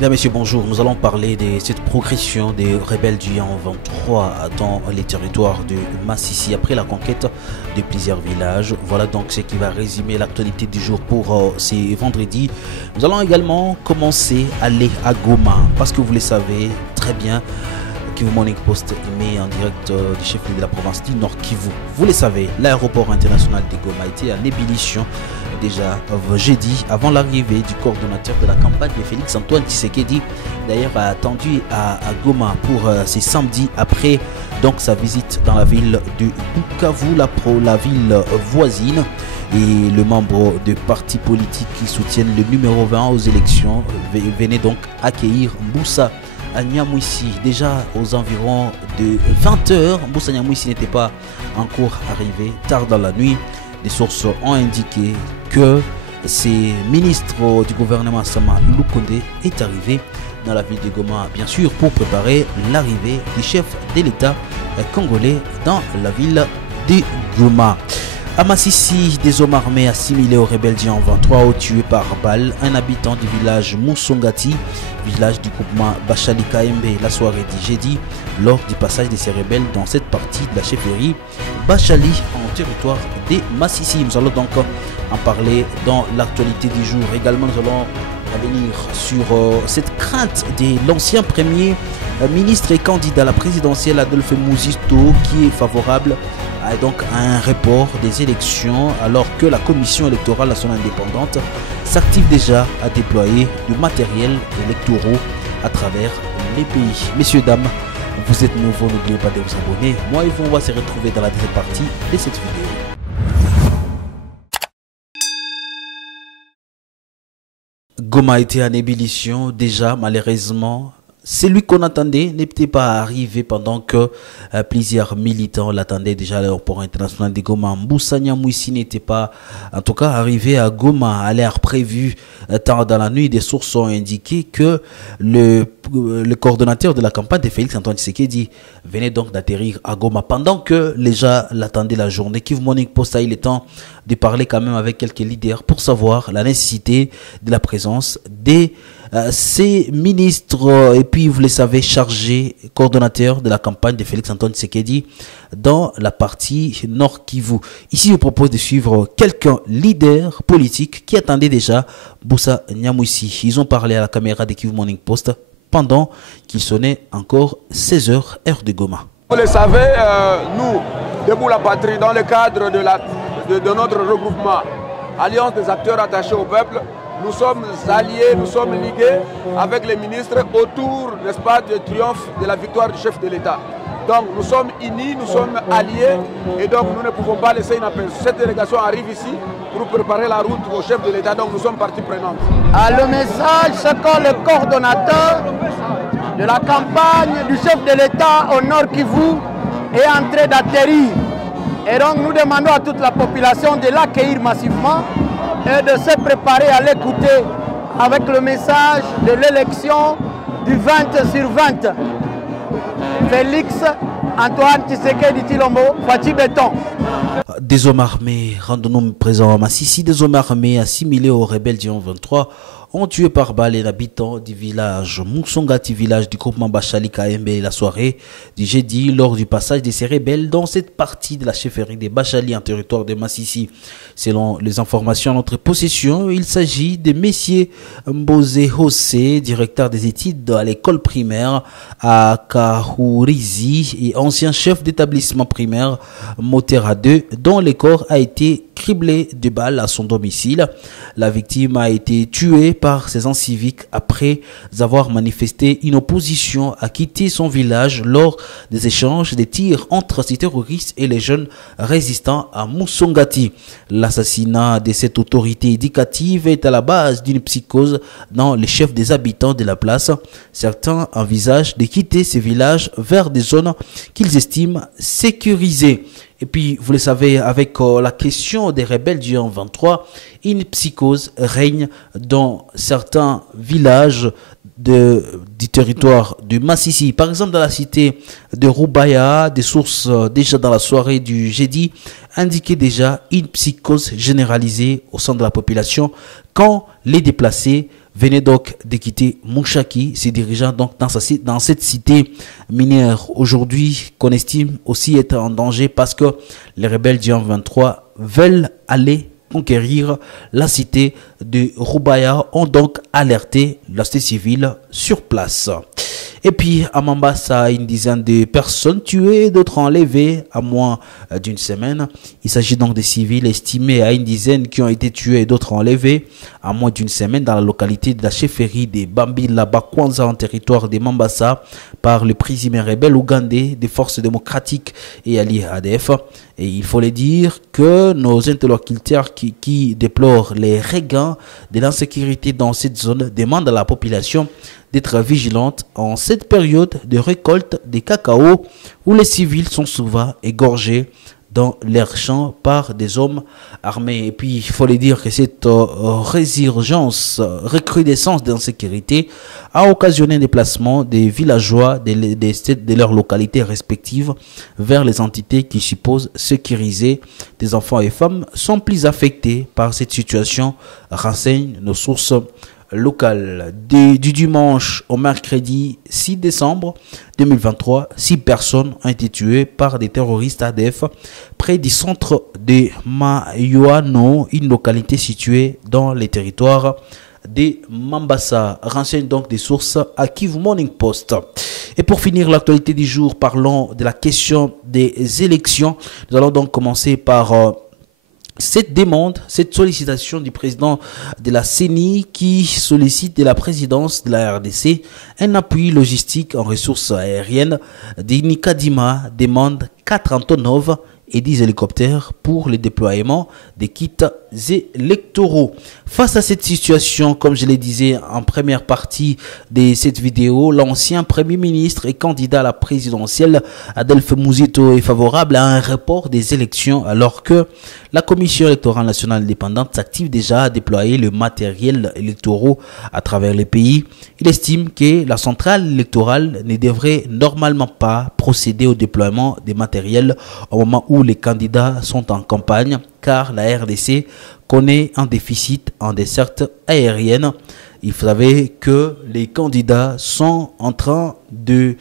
Mesdames, Messieurs, bonjour. Nous allons parler de cette progression des rebelles du Yan 23 dans les territoires de Massissi après la conquête de plusieurs villages. Voilà donc ce qui va résumer l'actualité du jour pour ce vendredi. Nous allons également commencer à aller à Goma parce que vous le savez très bien. Kivu Morning Post émet en direct du chef de la province du Nord Kivu. Vous le savez, l'aéroport international de Goma était en ébullition déjà jeudi avant l'arrivée du coordonnateur de la campagne de Félix Antoine Tshisekedi. D'ailleurs attendu à Goma pour ce samedi après donc sa visite dans la ville de Bukavu, la ville voisine. Et le membre de partis politiques qui soutiennent le numéro 20 aux élections venait donc accueillir Moussa Nyamwisi déjà aux environs de 20h. Moussa Nyamwisi n'était pas encore arrivé. Tard dans la nuit, des sources ont indiqué que ce ministre du gouvernement Sama Lukonde est arrivé dans la ville de Goma, bien sûr pour préparer l'arrivée du chef de l'État congolais dans la ville de Goma. À Massissi, des hommes armés assimilés aux rebelles du Yan 23 ont tué par balle un habitant du village Moussongati, village du groupement Bachali KMB, la soirée du jeudi, lors du passage de ces rebelles dans cette partie de la chefferie Bachali en territoire des Massissi. Nous allons donc en parler dans l'actualité du jour. Également, nous allons revenir sur cette crainte de l'ancien premier ministre et candidat à la présidentielle Adolphe Muzisto qui est favorable donc à un report des élections alors que la commission électorale nationale indépendante s'active déjà à déployer du matériel électoral à travers les pays. Messieurs, dames, vous êtes nouveaux, n'oubliez pas de vous abonner. Moi et vous, on va se retrouver dans la deuxième partie de cette vidéo. Goma était en ébullition déjà, malheureusement. Celui qu'on attendait n'était pas arrivé pendant que plusieurs militants l'attendaient déjà à l'aéroport international de Goma. Moussa Nyamwisi n'était pas, en tout cas, arrivé à Goma à l'heure prévue. Tard dans la nuit, des sources ont indiqué que le coordonnateur de la campagne de Félix Antoine Tshisekedi venait donc d'atterrir à Goma pendant que les gens l'attendaient la journée. Kivu Morning Post a eu le temps de parler quand même avec quelques leaders pour savoir la nécessité de la présence des ces ministres et puis vous le savez chargés, coordonnateurs de la campagne de Félix Antoine Tshisekedi dans la partie Nord Kivu. Ici je propose de suivre quelques leaders politiques qui attendaient déjà Moussa Nyamwisi. Ils ont parlé à la caméra de Kivu Morning Post pendant qu'il sonnait encore 16h heure de Goma. Vous le savez, nous, Debout la Patrie, dans le cadre de notre regroupement Alliance des acteurs attachés au peuple, nous sommes alliés, nous sommes ligués avec les ministres autour, n'est-ce pas, du triomphe de la victoire du chef de l'État. Donc nous sommes unis, nous sommes alliés et donc nous ne pouvons pas laisser inaperçu. Cette délégation arrive ici pour préparer la route au chef de l'État, donc nous sommes partie prenante. Le message, c'est que le coordonnateur de la campagne du chef de l'État au Nord Kivu est en train d'atterrir. Et donc nous demandons à toute la population de l'accueillir massivement et de se préparer à l'écouter avec le message de l'élection du 20 sur 20. Félix Antoine Tshisekedi Tshilombo, Fati Béton. Des hommes armés, rendons-nous présents à Massissi, des hommes armés assimilés aux rebelles du Yan 23 ont tué par balle un habitant du village Moussongati, village du groupement Bachali KMB, la soirée du jeudi lors du passage de ces rebelles dans cette partie de la chefferie des Bachali en territoire de Massissi. Selon les informations à notre possession, il s'agit de messieurs Mbose Hossé, directeur des études à l'école primaire à Kahourizi et ancien chef d'établissement primaire Motera 2, dont le corps a été criblé de balles à son domicile. La victime a été tuée par ses civiques après avoir manifesté une opposition à quitter son village lors des échanges de tirs entre ces terroristes et les jeunes résistants à Moussongati. L'assassinat de cette autorité éducative est à la base d'une psychose dans les chefs des habitants de la place. Certains envisagent de quitter ces villages vers des zones qu'ils estiment sécurisées. Et puis, vous le savez, avec la question des rebelles du Yan 23, une psychose règne dans certains villages du territoire de Massissi. Par exemple, dans la cité de Roubaya, des sources déjà dans la soirée du jeudi indiquaient déjà une psychose généralisée au sein de la population quand les déplacés venait donc de quitter Mouchaki, se dirigeant donc dans cette cité minière aujourd'hui qu'on estime aussi être en danger parce que les rebelles du M23 veulent aller conquérir la cité de Rubaya, ont donc alerté la société civile sur place. Et puis à Mambasa, une dizaine de personnes tuées, d'autres enlevées à moins d'une semaine. Il s'agit donc des civils estimés à une dizaine qui ont été tués et d'autres enlevés à moins d'une semaine dans la localité de la chefferie des Bambila Bakwanza en territoire de Mambasa par le présumé rebelle ougandais des forces démocratiques et alliés ADF. Et il faut le dire que nos interlocuteurs qui déplorent les regains de l'insécurité dans cette zone demandent à la population d'être vigilante en cette période de récolte des cacao où les civils sont souvent égorgés dans leurs champs par des hommes armés. Et puis, il faut le dire que cette résurgence, recrudescence d'insécurité a occasionné un déplacement des villageois de leurs localités respectives vers les entités qui supposent sécuriser. Des enfants et femmes sont plus affectés par cette situation, renseignent nos sources locales. Du dimanche au mercredi 6 décembre 2023, 6 personnes ont été tuées par des terroristes ADF près du centre de Mayuano, une localité située dans les territoires de Mambasa. Renseigne donc des sources à Kivu Morning Post. Et pour finir l'actualité du jour, parlons de la question des élections. Nous allons donc commencer par cette demande, cette sollicitation du président de la CENI qui sollicite de la présidence de la RDC un appui logistique en ressources aériennes. Denis Kadima demande 4 Antonov et 10 hélicoptères pour le déploiement des kits électoraux. Face à cette situation, comme je le disais en première partie de cette vidéo, l'ancien Premier ministre et candidat à la présidentielle Adolphe Mouzito est favorable à un report des élections alors que la Commission électorale nationale indépendante s'active déjà à déployer le matériel électoral à travers le pays. Il estime que la centrale électorale ne devrait normalement pas procéder au déploiement des matériels au moment où les candidats sont en campagne, car la RDC connaît un déficit en desserte aérienne. Il faut savoir que les candidats sont en train de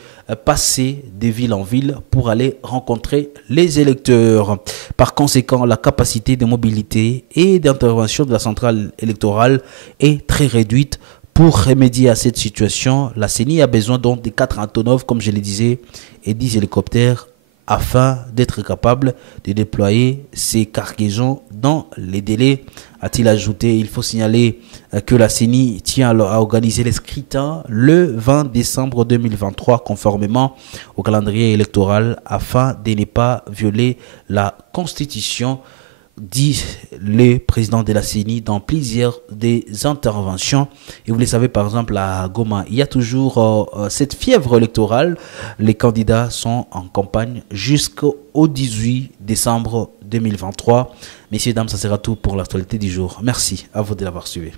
passer de ville en ville pour aller rencontrer les électeurs. Par conséquent, la capacité de mobilité et d'intervention de la centrale électorale est très réduite. Pour remédier à cette situation, la CENI a besoin donc de 4 Antonov, comme je le disais, et 10 hélicoptères afin d'être capable de déployer ces cargaisons dans les délais, a-t-il ajouté. Il faut signaler que la CENI tient à organiser les scrutins le 20 décembre 2023 conformément au calendrier électoral afin de ne pas violer la Constitution, dit le président de la CENI dans plusieurs des interventions. Et vous le savez, par exemple à Goma, il y a toujours cette fièvre électorale. Les candidats sont en campagne jusqu'au 18 décembre 2023. Messieurs, dames, ça sera tout pour l'actualité du jour. Merci à vous de l'avoir suivi.